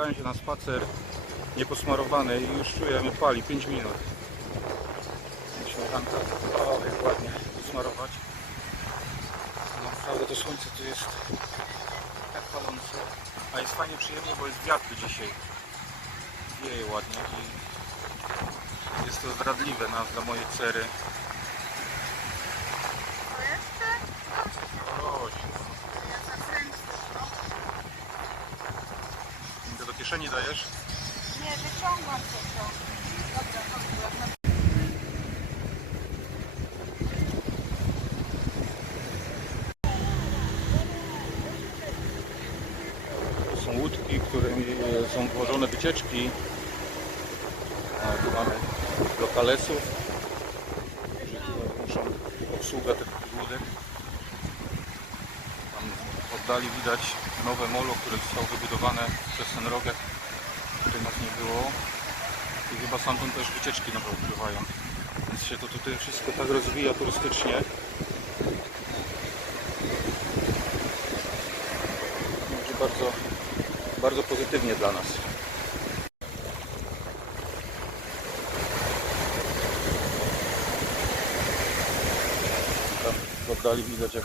Wybrałem się na spacer nieposmarowany i już czuję, mnie pali 5 minut. Śmietanka, o jak ładnie posmarować. No, Naprawdę to słońce tu jest tak palące. A jest fajnie przyjemnie, bo jest wiatr dzisiaj. Wieje ładnie i jest to zdradliwe na, dla mojej cery. To jeszcze? Oś, Ja zakręcę to. to do kieszeni dajesz? Nie, wyciągam to to. Dobra, dobra. To są łódki, którymi e, są włożone wycieczki. A tu mamy lokalesów, którzy muszą obsługa tych łódek. Tam w oddali widać nowe molo, które zostało wybudowane przez ten rogę. Tutaj nas nie było. I chyba stamtąd też wycieczki nowe upływają. Więc się to tutaj wszystko tak rozwija turystycznie. Będzie bardzo, bardzo pozytywnie dla nas. Tam w oddali widać jak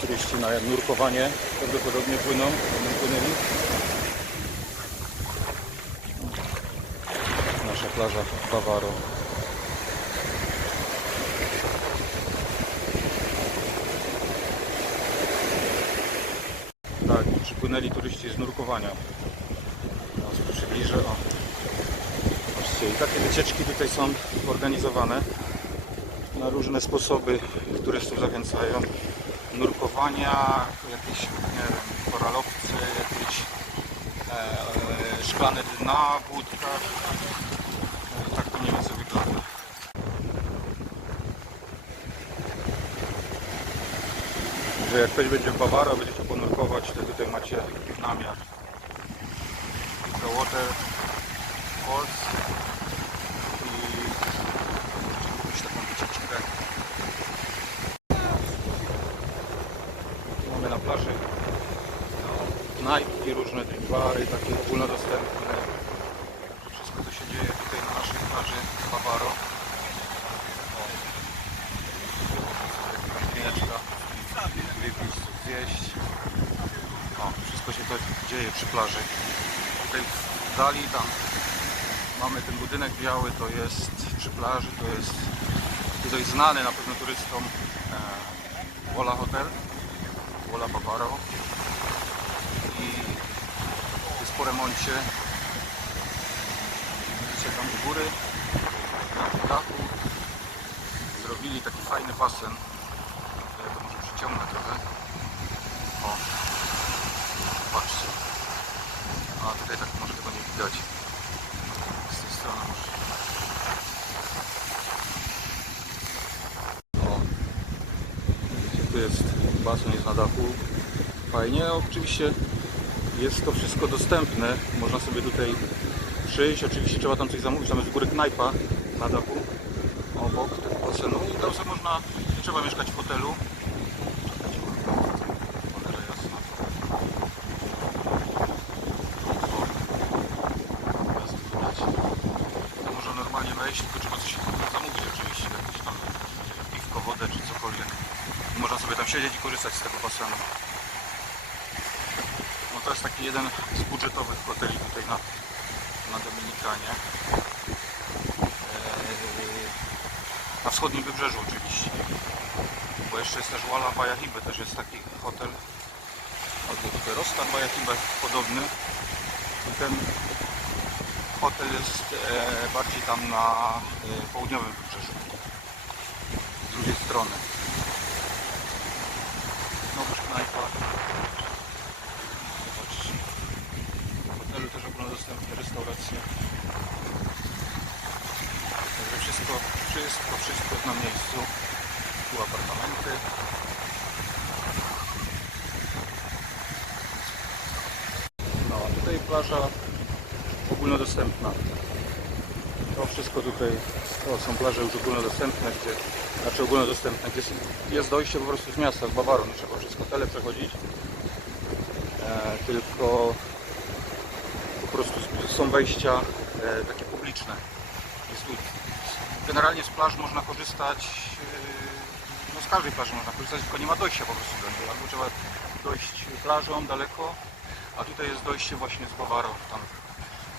turyści na nurkowanie prawdopodobnie płyną, płynęli. Nasza plaża Bawaro. Tak, przypłynęli turyści z nurkowania. O, przybliżę, o. Patrzcie, i takie wycieczki tutaj są organizowane na różne sposoby turystów zachęcają. Nurkowania, jakieś, nie wiem, koralowce, jakieś e, szklane dna. E, Tak to mniej więcej wygląda. Że jak ktoś będzie w Bawaro, będziecie ponurkować, to tutaj macie namiar. The Water i taką wycieczkę. Mamy na plaży no, knajpki, różne bary, takie ogólnodostępne. Wszystko co się dzieje tutaj na naszej plaży Bawaro. O. Kampineczka, wypić, zjeść. O, wszystko się to dzieje przy plaży. Tutaj w dali tam mamy ten budynek biały, to jest przy plaży, to jest tutaj znany na pewno turystom e, Wola Hotel, Wola Bavaro i jest po remoncie widzicie tam u góry na dachu. Zrobili taki fajny basen ja to może przyciągnę trochę. O patrzcie. A tutaj tak może tego nie widać. Z tej strony może o widzicie tu jest basen jest na dachu. Fajnie oczywiście jest to wszystko dostępne. Można sobie tutaj przyjść. Oczywiście trzeba tam coś zamówić. Tam jest góry knajpa na dachu obok tego basenu. I tam sobie można nie trzeba mieszkać w hotelu Cholera jasna. Teraz tu widać. To można normalnie wejść, tylko trzeba coś zamówić oczywiście, jakieś tam piwko, wodę czy cokolwiek. I można sobie tam siedzieć i korzystać z tego basenu. No to jest taki jeden z budżetowych hoteli tutaj na, na Dominikanie. Eee, Na wschodnim wybrzeżu oczywiście. Bo jeszcze jest też Walla Bajahibe, też jest taki hotel. O, tu tutaj Rostar Bajahibe podobny. I ten hotel jest e, bardziej tam na e, południowym wybrzeżu. Z drugiej strony. Znowu knajpa. Zobaczcie. W hotelu też ogólnodostępne restauracje. Także wszystko, wszystko, wszystko jest na miejscu. Tu apartamenty. No, a tutaj plaża ogólnodostępna. To wszystko tutaj, to są plaże już ogólnodostępne, gdzie, znaczy ogólnodostępne, gdzie jest dojście po prostu z miasta, z Bawaru, nie trzeba przez hotele przechodzić. E, tylko są wejścia e, takie publiczne. Jest tu, generalnie z plaż można korzystać, e, no z każdej plaży można korzystać, tylko nie ma dojścia po prostu do niej. Albo trzeba dojść plażą daleko, a tutaj jest dojście właśnie z Bawaro, tam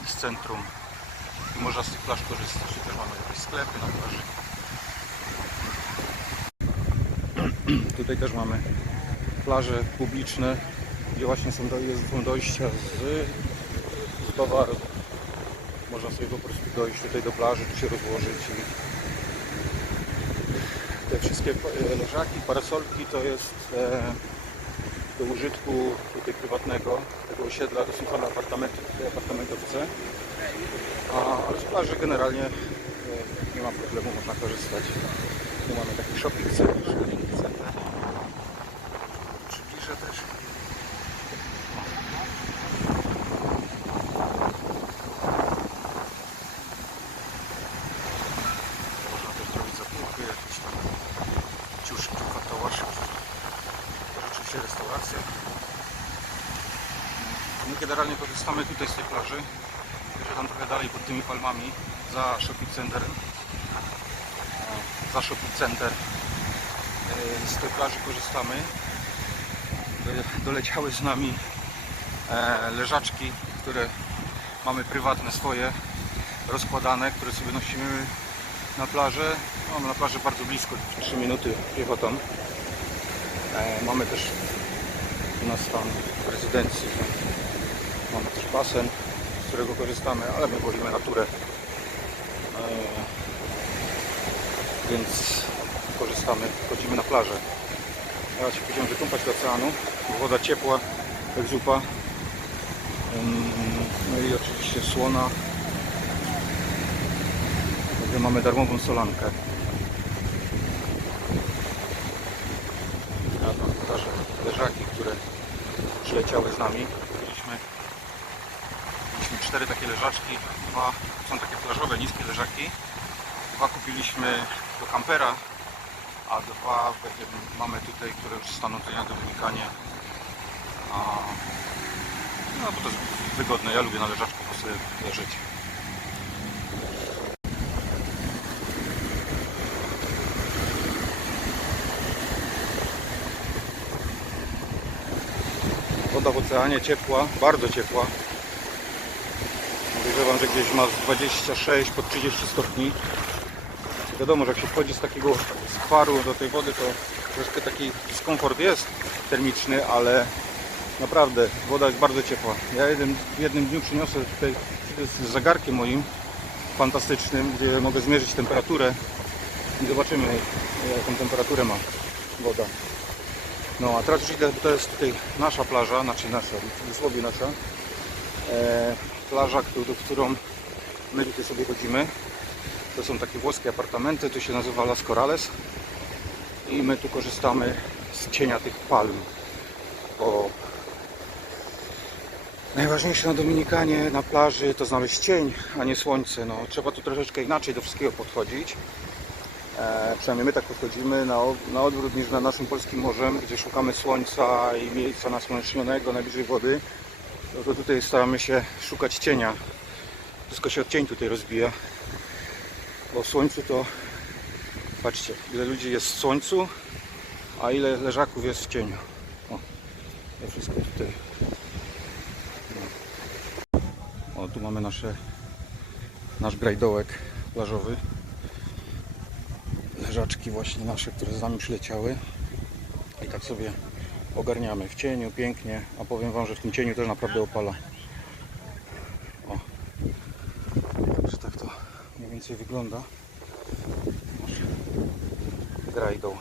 z centrum. I można z tych plaż korzystać. Tu też mamy jakieś sklepy na plaży. Tutaj też mamy plaże publiczne, gdzie właśnie są, dojścia z, z. Można sobie po prostu dojść tutaj do plaży, tu się rozłożyć i te wszystkie leżaki, parasolki to jest e, do użytku tutaj prywatnego tego osiedla, to są same apartamenty, tutaj apartamentowce. A ale plaży generalnie e, nie ma problemu, można korzystać. Tu mamy taki shopping center. Przybliżę też. Można też zrobić zakupy, jakieś tam ciuszki, katołasze. To rzeczywiście restauracja. My generalnie korzystamy tutaj z tej plaży. Jeszcze tam trochę dalej pod tymi palmami za shopping center. Za shopping center. E, Z tej plaży korzystamy. E, Doleciały z nami e, leżaczki, które mamy prywatne swoje, rozkładane, które sobie nosimy na plażę. Mamy na plaży bardzo blisko, 3 minuty piechotą. Mamy też u nas tam w rezydencji mamy też basen, z którego korzystamy, ale my wolimy naturę. E, Więc korzystamy, chodzimy na plażę. Teraz się pójdziemy wykąpać do oceanu. Woda ciepła, jak zupa. No i oczywiście słona. Także mamy darmową solankę. Leżaki, które przyleciały z nami. Cztery takie leżaczki. Dwa są takie plażowe, niskie leżaki. Dwa kupiliśmy do kampera, a dwa mamy tutaj, które już staną na Dominikanie. A, no bo to jest wygodne, ja lubię na leżaczku po sobie leżeć. Woda w oceanie ciepła, bardzo ciepła. Podejrzewam, że gdzieś ma z 26 pod 30 stopni. Wiadomo, że jak się wchodzi z takiego skwaru do tej wody, to troszkę taki dyskomfort jest termiczny, ale naprawdę woda jest bardzo ciepła. Ja jeden, w jednym dniu przyniosę tutaj z zegarkiem moim fantastycznym, gdzie mogę zmierzyć temperaturę i zobaczymy jaką temperaturę ma woda. No a teraz już idę, to jest tutaj nasza plaża, znaczy nasza, w cudzysłowie nasza. E, plaża, którą, którą my tutaj sobie chodzimy. To są takie włoskie apartamenty, tu się nazywa Las Corales i my tu korzystamy z cienia tych palm. Bo najważniejsze na Dominikanie, na plaży to znaleźć cień, a nie słońce. No, trzeba tu troszeczkę inaczej do wszystkiego podchodzić. E, przynajmniej my tak podchodzimy na, na odwrót niż na naszym polskim morzem, gdzie szukamy słońca i miejsca nasłonecznionego najbliżej wody. No to tutaj staramy się szukać cienia. Wszystko się od cień tutaj rozbija. Bo w słońcu to patrzcie, ile ludzi jest w słońcu, a ile leżaków jest w cieniu. O, to wszystko tutaj. No. O, tu mamy nasze, nasz grajdołek plażowy. Leżaczki właśnie nasze, które z nami przyleciały. I tak sobie ogarniamy w cieniu, pięknie. A powiem Wam, że w tym cieniu też naprawdę opala. O. Także tak to mniej więcej wygląda. Nasz grajdą.